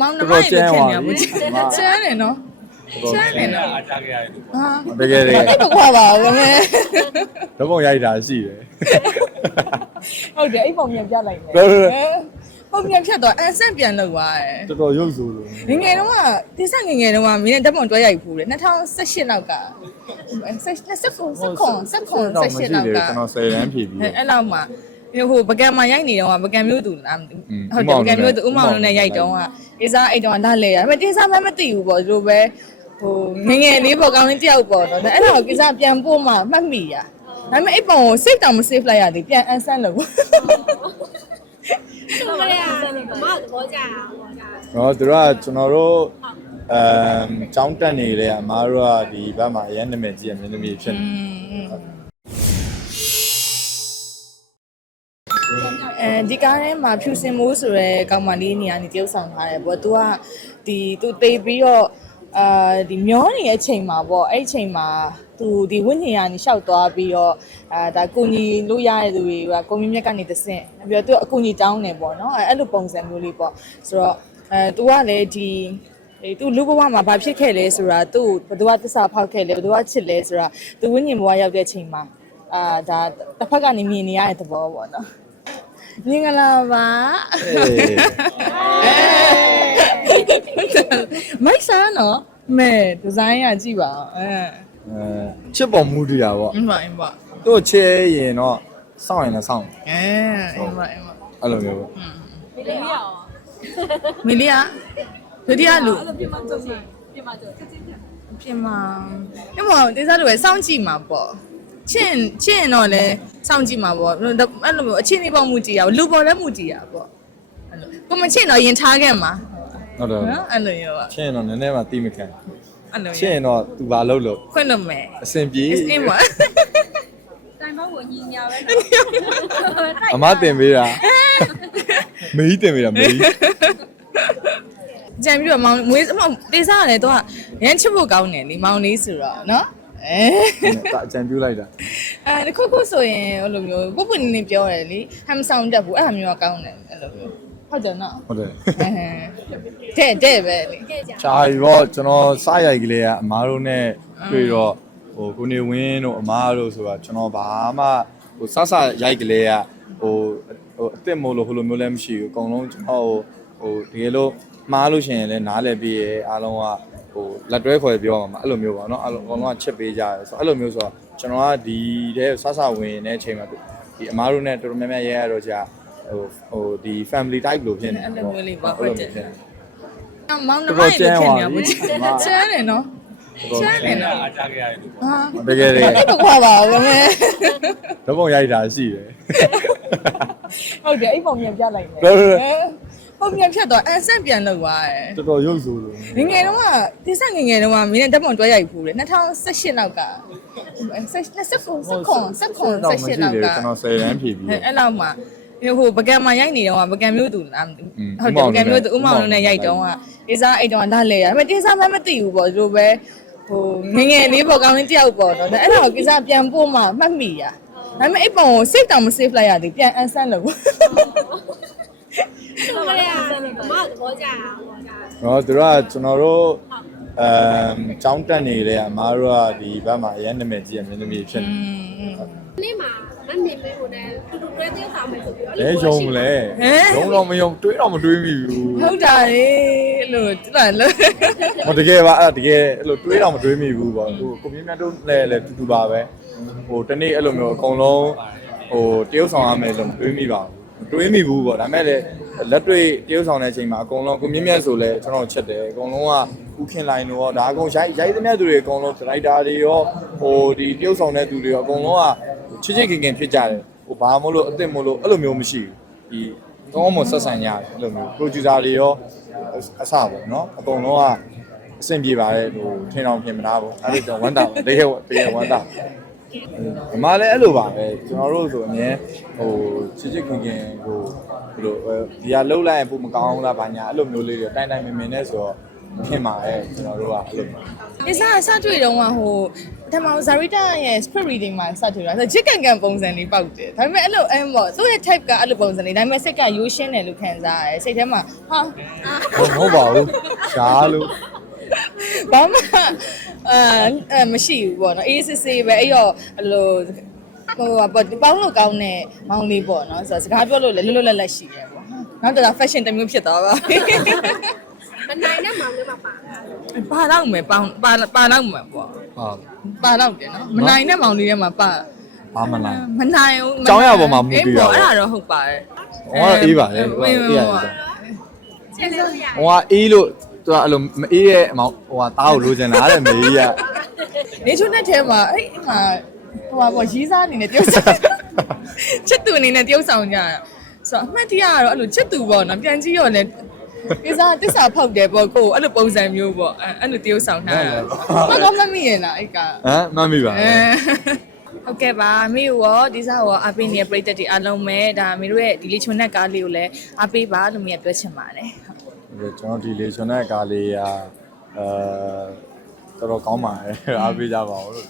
မောင်နှမရေဖြစ်နေဘူးချမ်းတယ်နော်ချမ်းတယ်နော်အားကြခဲ့ရတယ်လို့ဟာတကယ်တကယ်အဲ့တော့ခွာပါဦးမယ်ဓပုံရိုက်တာရှိတယ်ဟုတ်တယ်အဲ့ပုံပြန်ပြလိုက်မယ်တော်တော်ပုံပြန်ဖြတ်တော့အဆန့်ပြန်လောက်သွားတယ်တော်တော်ရုပ်ဆိုးလို့ငယ်ငယ်တုန်းကတိစငယ်ငယ်တုန်းကမင်းနဲ့ဓာတ်ပုံတွဲရိုက်ဖူးတယ်2018လောက်က29 29 29တော့28လောက်ကကျွန်တော်10ရန်ဖြည့်ပြီးအဲ့အဲ့လောက်မှာ ဟိုပကံမှာရိုက်နေတော့ပကံမျိုးသူလားမသိ อืม ဘူးဟုတ်တယ်ပကံမျိုးသူဥမောင်လုံးနဲ့ရိုက်တော့ကတိစအဲ့တော့လာလဲရဒါပေမဲ့တိစမမသိဘူးပေါ့ဒီလိုပဲဟိုငယ်ငယ်လေးပေါ့ကောင်းလေးတယောက်ပေါ့နော်ဒါအဲ့တော့ကိစ္စပြန်ပို့မှမှတ်မိရဒါပေမဲ့အဲ့ပုံကို save တောင်မ save လိုက်ရသေးပြန် unsend လုပ် ဆိုမရမမသဘောကျတာသဘောကျတာ တော့သူတို့ကကျွန်တော်တို့အမ်ចောင်းတက်နေလေအမားတို့ကဒီဘက်မှာအရင်နာမည်ကြီးရမင်းသမီးဖြစ်နေ ဒီကားထဲမှာဖြူစင်မိုးဆိုရဲကောင်မလေးနေရာနေတရုပ်ဆောင်ထားတယ်ပေါ့။ तू ကဒီ तू တေးပြီးတော့အာဒီမျောနေတဲ့အချိန်မှာပေါ့အဲ့ဒီအချိန်မှာ तू ဒီဝိညာဉ်ကနေလျှောက်သွားပြီးတော့အာဒါကိုကြီးလို့ရတဲ့သူတွေကကိုမြင့်မြတ်ကနေတဆင့်ပြီးတော့ तू အကူကြီးတောင်းနေပေါ့နော်အဲ့အဲ့လိုပုံစံမျိုးလေးပေါ့ဆိုတော့အဲ तू ကလည်းဒီအေးသူလူဘဝမှာဘာဖြစ်ခဲ့လဲဆိုတာသူ့ဘယ်သူကသစ္စာဖောက်ခဲ့လဲဘယ်သူကချစ်လဲဆိုတာသူဝိညာဉ်ဘဝရောက်တဲ့အချိန်မှာအာဒါတစ်ဖက်ကနေမြင်နေရတဲ့သဘောပေါ့နော် မင်္ဂလာပါမိုက်ဆာနော်မဲဒီဇိုင်းကကြည့်ပါအောင်အဲအဲချစ်ပေါ်မူတရားပေါ့အင်းပါအင်းပါသူ့ချဲရင်တော့စောင့်ရင်လည်းစောင့်အဲအင်းပါအင်းပါအဲ့လိုမျိုးပေါ့ဒီလိုရအောင်မီလီယာဒုတိယလူအဲ့လိုပြမကြုံနေပြမကြုံချက်ချင်းချက်ပြင်မအဲ့မောတေးစားလူပဲစောင့်ကြည့်မှာပေါ့ ချင်းချင်းတော့လဲစောင့်ကြည့်မှာပေါ့အဲ့လိုမျိုးအချင်းလေးပေါ့မူကြည့်ရအောင်လူပေါ်လည်းမူကြည့်ရပေါ့အဲ့လိုကိုမချင်းတော့ရင်ထားခဲ့မှာဟုတ်တယ်နော်အဲ့လိုရောချစ်ရင်တော့နည်းနည်းမှတီးမခံအဲ့လိုချစ်ရင်တော့သူဘာလုပ်လို့ခွင့်လို့မယ်အဆင်ပြေအင်းပါတိုင်ပေါင်းကိုညီညာပဲအမတင်ပေးတာမေးတင်ပေးတာမေးကြံပြီးတော့မောင်မွေးမောင်တေးစားရတယ်တော့ရမ်းချစ်ဖို့ကောင်းတယ်လीမောင်လေးဆိုတော့နော် အဲဒါအကြံပြုလိုက်တာအဲခုခုဆိုရင်ဟိုလိုမျိုးပုပ်ပွနေနေပြောရတယ်လीဟမ်ဆောင်တက်ဘူးအဲ့ဟာမျိုးကကောင်းတယ်အဲ့လိုမျိုးဟုတ်တယ်နော်ဟုတ်တယ်အဲတဲ့တဲ့ပဲလीခဲ့ကြချာရီတော့ကျွန်တော်စရိုက်ကလေးကအမားတို့နဲ့တွေ့တော့ဟိုကိုနေဝင်းတို့အမားတို့ဆိုတာကျွန်တော်ဘာမှဟိုစစရိုက်ကလေးကဟိုဟိုအစ်စ်မို့လို့ဟိုလိုမျိုးလည်းမရှိဘူးအကုန်လုံးကျွန်တော်ဟိုတကယ်လို့မှားလို့ရှိရင်လည်းနားလည်ပြီးရဲအားလုံးက ဟိုလက်တွဲခေါ်ပြောမှာအဲ့လိုမျိုးပေါ့နော်အကုန်လုံးကချစ်ပေးကြတယ်ဆိုတော့အဲ့လိုမျိုးဆိုတော့ကျွန်တော်ကဒီတဲ့ဆဆဝင်တဲ့အချိန်မှာဒီအမားတို့နဲ့တော်တော်များများရဲရတော့ကြာဟိုဟိုဒီ family type လို့ဖြစ်နေတယ်အဲ့လိုမျိုးလေးပေါ့ဟုတ်တယ်မောင်နှမရဲ့ခင်ဗျာဘူးချမ်းတယ်နော်ချမ်းတယ်နော်အားကြခဲ့ရတယ်လို့ပေါ့တကယ်တကယ်တော့ခွာပါဦးမယ်ဓမ္မရိုက်တာရှိတယ်ဟုတ်တယ်အဲ့ပုံမြန်ပြလိုက်တယ် ပုံပြန်ဖြတ်တော့အဆန့်ပြန်လောက်သွားတယ်တော်တော်ရုပ်ဆိုးလို့ငယ်ငယ်တုန်းကတိစငယ်ငယ်တုန်းကမင်းနဲ့ဓာတ်ပုံတွဲရိုက်ဖူးတယ်2018လောက်က29 29 29 28လောက်ကကျွန်တော်10ရန်ဖြည့်ပြီးအဲ့အဲ့လောက်မှာဟိုပကံမှာရိုက်နေတော့ပကံမျိုးသူလားမသိอืมဘူးဟုတ်တယ်ပကံမျိုးသူဥမောင်လုံးနဲ့ရိုက်တော့ကတိစအဲ့တော့လာလဲရဒါပေမဲ့တိစမမသိဘူးပေါ့ဒီလိုပဲဟိုငယ်ငယ်လေးပေါ့ကောင်းလေးတယောက်ပေါ့နော်ဒါအဲ့တော့ကိစ္စပြန်ပို့မှမှတ်မိရဒါပေမဲ့အဲ့ပုံကို save တောင်မ save လိုက်ရသေးပြန် unsend လု ပ်ဆိုမရမမသဘောကျတာသဘောကျတာတော့သူတို့ကကျွန်တော်တို့အမ်ចောင်းတက်နေလေအမားတို့ကဒီဘက်မှာအရင်နာမည်ကြီးရမင်းသမီးဖြစ်နေနေ့မှာမမေမေကိုလည်းတူတူတွဲသေးဆောင်မယ်ဆိုပြီးလဲယုံမလဲယုံတော့မယုံတွေးတော့မတွေးမိဘူးဟုတ်တာလေလို့တိလာလို့ဟိုတကယ်ပါအဲ့တကယ်အဲ့လိုတွေးတော့မတွေးမိဘူးပေါ့ဟိုကိုမြင့်မြတ်တို့လည်းလည်းတူတူပါပဲဟိုတနေ့အဲ့လိုမျိုးအကုန်လုံးဟိုတရုပ်ဆောင်ရမယ်လို့မတွေးမိပါဘူးတွေးမိဘူးပေါ့ဒါမဲ့လည်း လက်တွေ့တရုပ်ဆောင်တဲ့အချိန်မှာအကုန်လုံးကိုမြင့်မြတ်ဆိုလဲကျွန်တော်ချက်တယ်အကုန်လုံးကဥခင်လိုင်းတို့ရောဒါအကုန်ရိုက်ရိုက်သမျှသူတွေအကုန်လုံးဒရိုက်တာတွေရောဟိုဒီတရုပ်ဆောင်တဲ့သူတွေရောအကုန်လုံးကချစ်ချစ်ခင်ခင်ဖြစ်ကြတယ်ဟိုဘာမို့လို့အစ်စ်မို့လို့အဲ့လိုမျိုးမရှိဘူးဒီကောင်းမွန်ဆက်ဆံရတယ်အဲ့လိုမျိုး producer တွေရောအဆပေါ့နော်အကုန်လုံးကအဆင်ပြေပါတယ်ဟိုထင်အောင်ပြင်မသားဘူးအဲ့ဒီတော့ဝမ်းတာတကယ်တကယ်ဝမ်းတာ အမလည်းအဲ့လိုပါပဲကျွန်တော်တို့ဆိုအမြဲဟိုချစ်ချစ်ခင်ခင်ဟိုဘယ်လိုဒီဟာလှုပ်လိုက်ရင်ပုံမကောင်းဘူးလားဘာညာအဲ့လိုမျိုးလေးတွေတိုင်တိုင်မင်မင်နဲ့ဆိုတော့ခင်ပါရဲ့ကျွန်တော်တို့ကအဲ့လိုဒီစားစတွေ့တော့ကဟိုပထမဇာရီတာရဲ့ script reading မှာစတွေ့တာဆိုချစ်ကန်ကန်ပုံစံလေးပေါက်တယ်ဒါပေမဲ့အဲ့လိုအဲ့ပေါ့သူ့ရဲ့ type ကအဲ့လိုပုံစံလေးဒါပေမဲ့စိတ်ကရိုးရှင်းတယ်လို့ခံစားရတယ်စိတ်ထဲမှာဟာမဟုတ်ပါဘူးရှားလို့ဘာမှ အဲမရှိဘူးပေါ့နော်အေးစစ်စစ်ပဲအဲ့တော့အဲ့လိုဟိုပေါ့ပေါင်းလို့ကောင်းတဲ့မောင်လေးပေါ့နော်ဆိုတော့စကားပြောလို့လည်းလွတ်လွတ်လပ်လပ်ရှိတယ်ပေါ့နောက်တော့ fashion တစ်မျိုးဖြစ်သွားပါမနိုင်တဲ့မောင်လေးမှာပါလားပါတော့မယ်ပေါင်းပါပါတော့မယ်ပေါ့ဟာပါတော့တယ်နော်မနိုင်တဲ့မောင်လေးထဲမှာပါဘာမလားမနိုင်ဘူးကျောင်းရပေါ်မှာမူတည်တာအဲ့ဒါတော့ဟုတ်ပါတယ်ဟောအေးပါလေဟိုအေးရတယ်ကျက်လို့ရဟိုကအေးလို့ သူကအဲ့လိုမအေးရဲ့အမောင်ဟိုကတားကိုလိုချင်တာတဲ့မေကြီးကနေချုံတဲ့ထဲမှာအဲ့မှာဟိုပါပေါ့ရီးစားအနေနဲ့တယောက်ဆောင်ချစ်သူအနေနဲ့တယောက်ဆောင်ကြတာဆိုတော့အမှတ်တရကတော့အဲ့လိုချစ်သူပေါ့နော်ပြန်ကြည့်ရောလည်းဒီစားတစ္ဆာဖောက်တယ်ပေါ့ကိုအဲ့လိုပုံစံမျိုးပေါ့အဲ့အဲ့လိုတယောက်ဆောင်ထားတာဘာကောမမိရင်လားအဲ့ကဟမ်မှတ်မိပါအဲဟုတ်ကဲ့ပါမိရောဒီစားရောအပေးနေတဲ့ပရိသတ်တွေအားလုံးပဲဒါမိတို့ရဲ့ဒီလေးချုံနဲ့ကားလေးကိုလည်းအားပေးပါလို့မြင်ပြောချင်ပါတယ်ဟုတ် ကျွန်တော်ဒီလေကျွန်တဲ့ကားလေးကအဲတော်တော်ကောင်းပါတယ်အားပေးကြပါဦးလို့